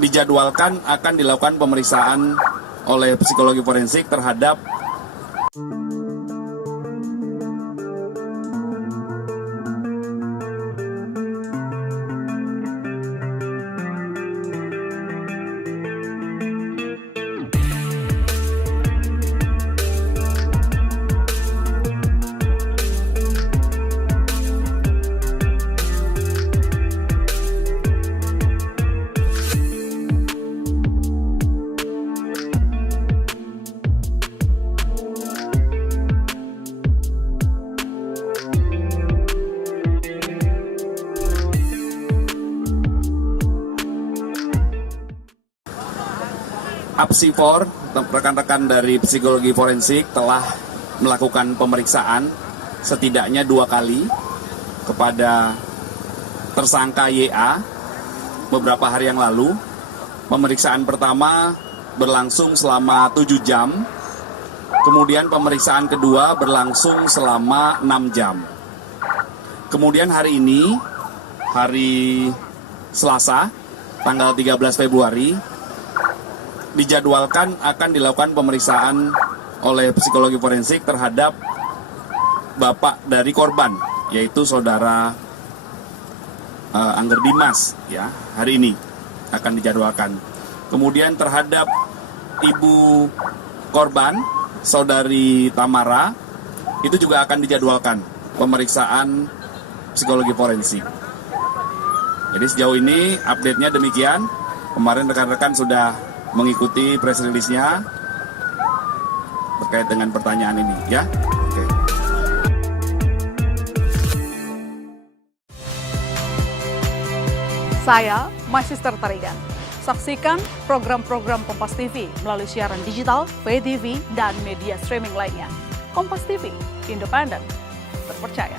dijadwalkan akan dilakukan pemeriksaan oleh psikologi forensik terhadap Apsifor, rekan-rekan dari psikologi forensik telah melakukan pemeriksaan setidaknya 2 kali kepada tersangka YA beberapa hari yang lalu. Pemeriksaan pertama berlangsung selama 7 jam, kemudian pemeriksaan kedua berlangsung selama 6 jam. Kemudian hari ini, hari Selasa, tanggal 13 Februari, dijadwalkan akan dilakukan pemeriksaan oleh psikologi forensik terhadap bapak dari korban, yaitu saudara Angger Dimas, ya, hari ini akan dijadwalkan. Kemudian terhadap ibu korban, saudari Tamara, itu juga akan dijadwalkan pemeriksaan psikologi forensik. Jadi sejauh ini update-nya demikian. Kemarin rekan-rekan sudah mengikuti press release-nya terkait dengan pertanyaan ini, ya. Oke. Saya Magister Tarigan. Saksikan program-program Kompas TV melalui siaran digital, pay TV, dan media streaming lainnya. Kompas TV, independen, terpercaya.